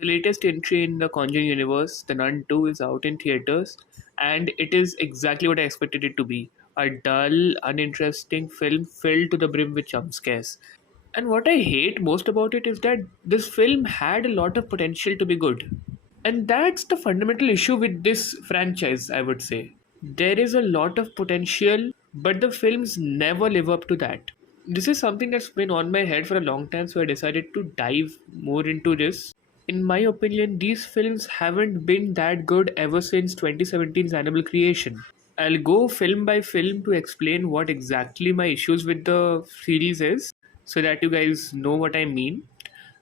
The latest entry in the Conjuring universe, The Nun 2, is out in theaters, and it is exactly what I expected it to be: a dull, uninteresting film filled to the brim with jump scares. And what I hate most about it is that this film had a lot of potential to be good. And that's the fundamental issue with this franchise, I would say. There is a lot of potential, but the films never live up to that. This is something that's been on my head for a long time, so I decided to dive more into this. In my opinion, these films haven't been that good ever since 2017's Annabelle creation. I'll go film by film to explain what exactly my issues with the series is, so that you guys know what I mean.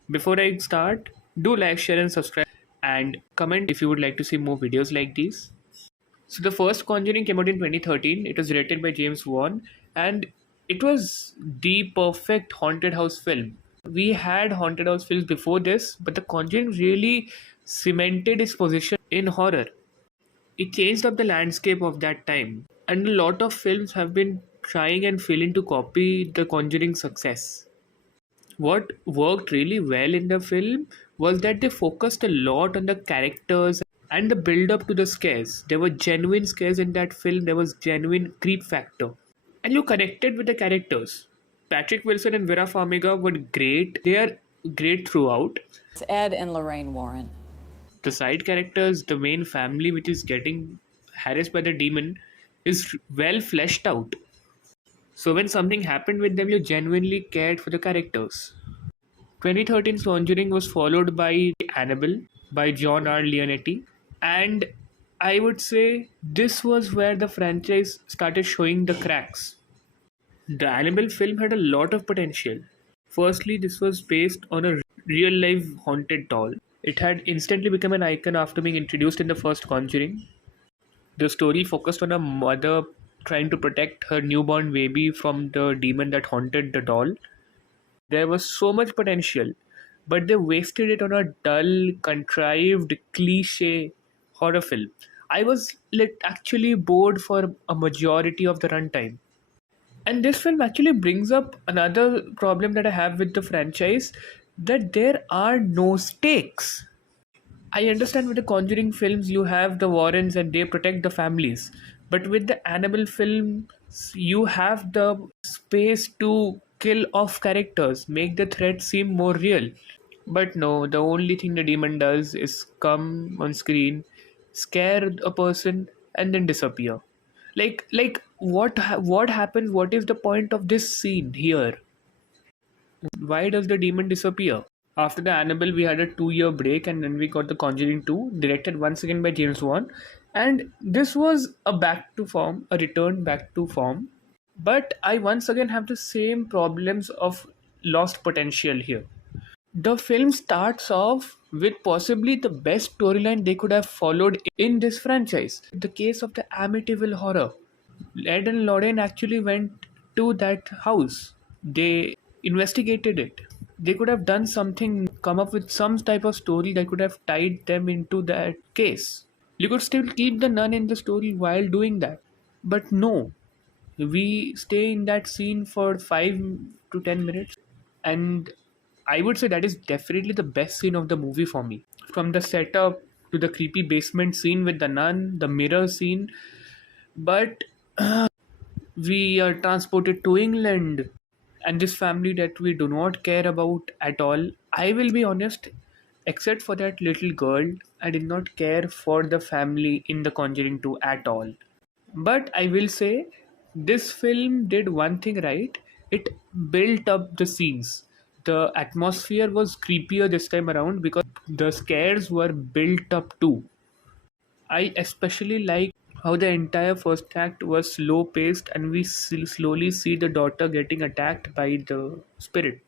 Before I start, do like, share, and subscribe, and comment if you would like to see more videos like these. So the first Conjuring came out in 2013. It was directed by James Wan, and it was the perfect haunted house film. We had haunted house films before this, but The Conjuring really cemented its position in horror. It changed up the landscape of that time, and a lot of films have been trying and failing to copy The Conjuring success. What worked really well in the film was that they focused a lot on the characters and the build up to the scares. There were genuine scares in that film, there was genuine creep factor. And you connected with the characters. Patrick Wilson and Vera Farmiga were great. They are great throughout. It's Ed and Lorraine Warren. The side characters, the main family which is getting harassed by the demon, is well fleshed out. So when something happened with them, you genuinely cared for the characters. 2013's Conjuring was followed by Annabelle by John R. Leonetti, and I would say this was where the franchise started showing the cracks. The Annabelle film had a lot of potential. Firstly, this was based on a real life haunted doll. It had instantly become an icon after being introduced in the first Conjuring. The story focused on a mother trying to protect her newborn baby from the demon that haunted the doll. There was so much potential, but they wasted it on a dull, contrived, cliche horror film. I was actually bored for a majority of the runtime. And this film actually brings up another problem that I have with the franchise, that there are no stakes. I understand with the Conjuring films, you have the Warrens and they protect the families. But with the Annabelle films, you have the space to kill off characters, make the threat seem more real. But no, the only thing the demon does is come on screen, scare a person, and then disappear. What happens? What is the point of this scene here? Why does the demon disappear? After the Annabelle, we had a 2 year break, and then we got the Conjuring 2, directed once again by James Wan. And this was a back to form, a return back to form. But I once again have the same problems of lost potential here. The film starts off with possibly the best storyline they could have followed in this franchise. The case of the Amityville horror. Ed and Lorraine actually went to that house. They investigated it. They could have done something, come up with some type of story that could have tied them into that case. You could still keep the nun in the story while doing that. But no, we stay in that scene for 5 to 10 minutes, and I would say that is definitely the best scene of the movie for me. From the setup to the creepy basement scene with the nun, the mirror scene. But we are transported to England and this family that we do not care about at all. I will be honest, except for that little girl, I did not care for the family in The Conjuring 2 at all. But I will say this film did one thing right. It built up the scenes. The atmosphere was creepier this time around because the scares were built up too. I especially like how the entire first act was slow paced and we slowly see the daughter getting attacked by the spirit.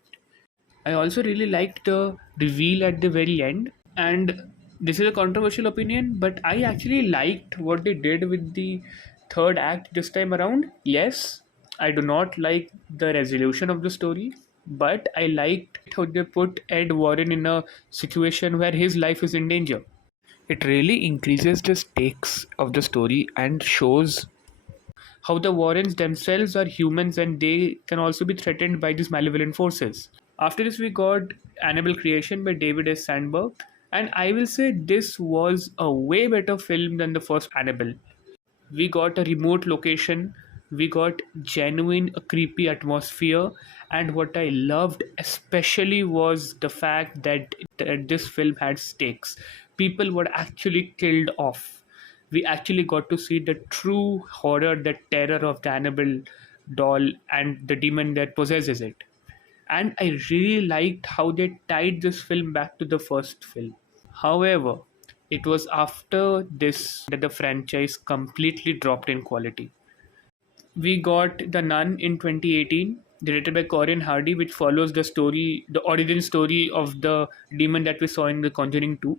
I also really liked the reveal at the very end, and this is a controversial opinion, but I actually liked what they did with the third act this time around. Yes, I do not like the resolution of the story, but I liked how they put Ed Warren in a situation where his life is in danger. It really increases the stakes of the story and shows how the Warrens themselves are humans and they can also be threatened by these malevolent forces. After this, we got Annabelle Creation by David S. Sandberg, And I will say this was a way better film than the first Annabelle. We got a remote location, we got genuine a creepy atmosphere, and what I loved especially was the fact that this film had stakes. People were actually killed off. We actually got to see the true horror, the terror of the Annabelle doll and the demon that possesses it. And I really liked how they tied this film back to the first film. However, it was after this that the franchise completely dropped in quality. We got The Nun in 2018, directed by Corin Hardy, which follows the origin story of the demon that we saw in The Conjuring 2.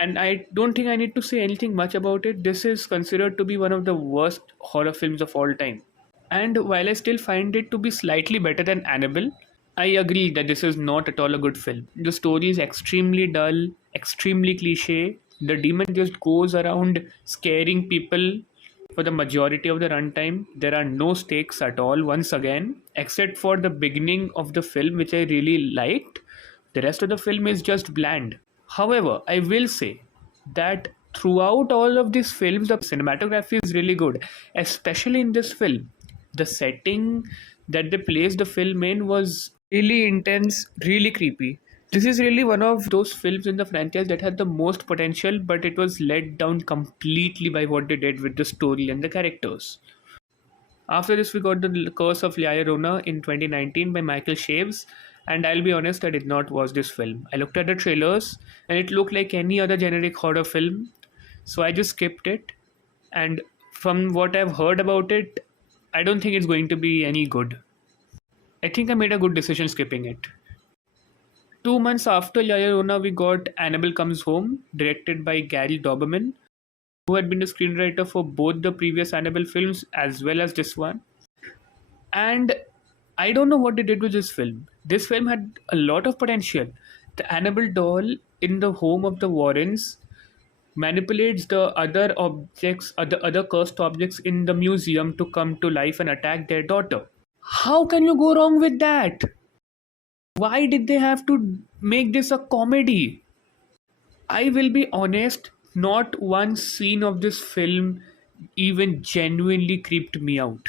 And I don't think I need to say anything much about it. This is considered to be one of the worst horror films of all time. And while I still find it to be slightly better than Annabelle, I agree that this is not at all a good film. The story is extremely dull, extremely cliche. The demon just goes around scaring people for the majority of the runtime. There are no stakes at all, once again, except for the beginning of the film, which I really liked. The rest of the film is just bland. However, I will say that throughout all of these films, the cinematography is really good, especially in this film. The setting that they placed the film in was really intense, really creepy. This is really one of those films in the franchise that had the most potential, but it was let down completely by what they did with the story and the characters. After this, we got the Curse of La Llorona in 2019 by Michael Shaves, and I'll be honest, I did not watch this film. I looked at the trailers, and it looked like any other generic horror film, so I just skipped it. And from what I've heard about it, I don't think it's going to be any good. I think I made a good decision skipping it. 2 months after La Llorona, we got Annabelle Comes Home, directed by Gary Doberman, who had been the screenwriter for both the previous Annabelle films as well as this one. And I don't know what they did with this film. This film had a lot of potential. The Annabelle doll in the home of the Warrens manipulates the other objects, other cursed objects in the museum to come to life and attack their daughter. How can you go wrong with that? Why did they have to make this a comedy? I will be honest, not one scene of this film even genuinely creeped me out.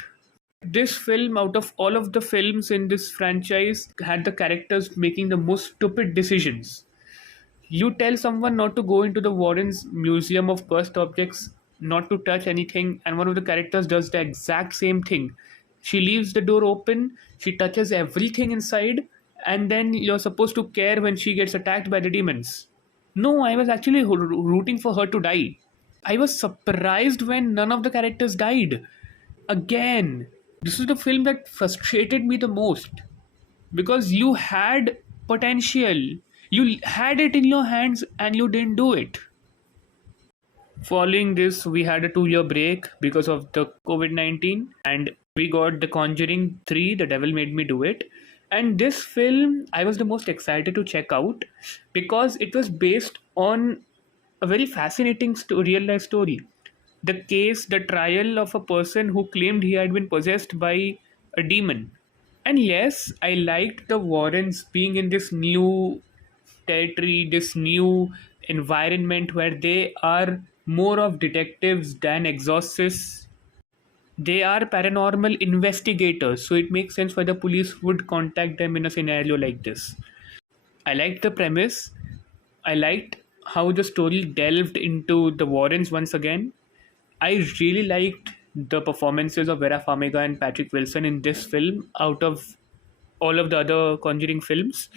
This film, out of all of the films in this franchise, had the characters making the most stupid decisions. You tell someone not to go into the Warren's Museum of Cursed Objects, not to touch anything, and one of the characters does the exact same thing. She leaves the door open, she touches everything inside, and then you're supposed to care when she gets attacked by the demons. No, I was actually rooting for her to die. I was surprised when none of the characters died. Again, this is the film that frustrated me the most because you had potential, you had it in your hands and you didn't do it. Following this, we had a 2 year break because of the COVID 19, and we got The Conjuring 3, The Devil Made Me Do It. And this film, I was the most excited to check out because it was based on a very fascinating real life story. The trial of a person who claimed he had been possessed by a demon. And yes, I liked the Warrens being in this new territory, this new environment where they are more of detectives than exorcists. They are paranormal investigators, so it makes sense why the police would contact them in a scenario like this. I liked the premise. I liked how the story delved into the Warrens once again. I really liked the performances of Vera Farmiga and Patrick Wilson in this film out of all of the other Conjuring films.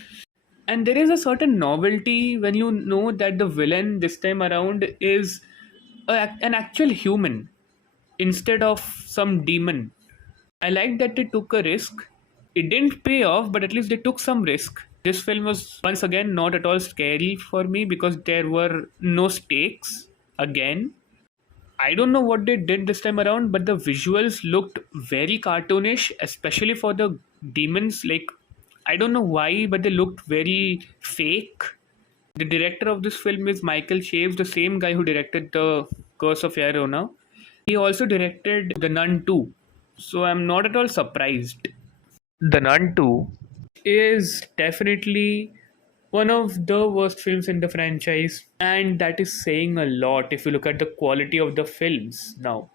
And there is a certain novelty when you know that the villain this time around is an actual human instead of some demon. I like that they took a risk. It didn't pay off, but at least they took some risk. This film was once again not at all scary for me because there were no stakes again. I don't know what they did this time around, but the visuals looked very cartoonish, especially for the demons. Like, I don't know why, but they looked very fake. The director of this film is Michael Shaves, the same guy who directed The Curse of La Llorona. He also directed The Nun 2. So I'm not at all surprised. The Nun 2 is definitely one of the worst films in the franchise, and that is saying a lot if you look at the quality of the films now.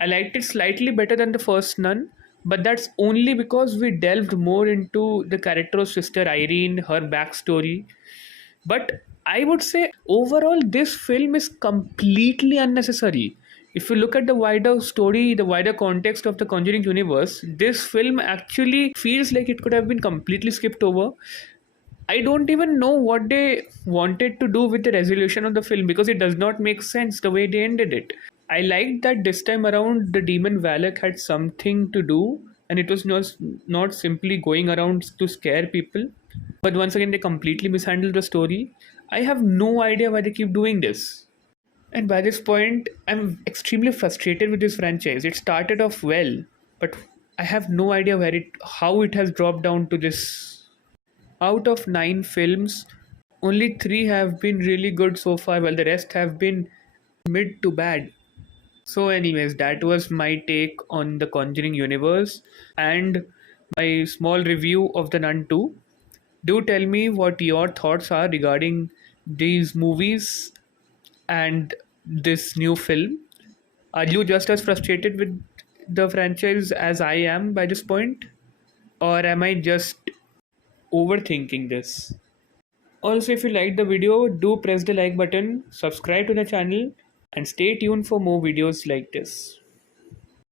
I liked it slightly better than the first Nun, but that's only because we delved more into the character of Sister Irene, her backstory. But I would say overall, this film is completely unnecessary. If you look at the wider story, the wider context of the Conjuring universe, this film actually feels like it could have been completely skipped over. I don't even know what they wanted to do with the resolution of the film because it does not make sense the way they ended it. I liked that this time around the demon Valak had something to do and it was not simply going around to scare people. But once again, they completely mishandled the story. I have no idea why they keep doing this. And by this point, I'm extremely frustrated with this franchise. It started off well, but I have no idea how it has dropped down to this. Out of 9 films, only 3 have been really good so far, while the rest have been mid to bad. So, anyways, that was my take on the Conjuring universe and my small review of The Nun 2. Do tell me what your thoughts are regarding these movies and this new film. Are you just as frustrated with the franchise as I am by this point? Or am I just overthinking this? Also, if you liked the video, do press the like button, subscribe to the channel, and stay tuned for more videos like this.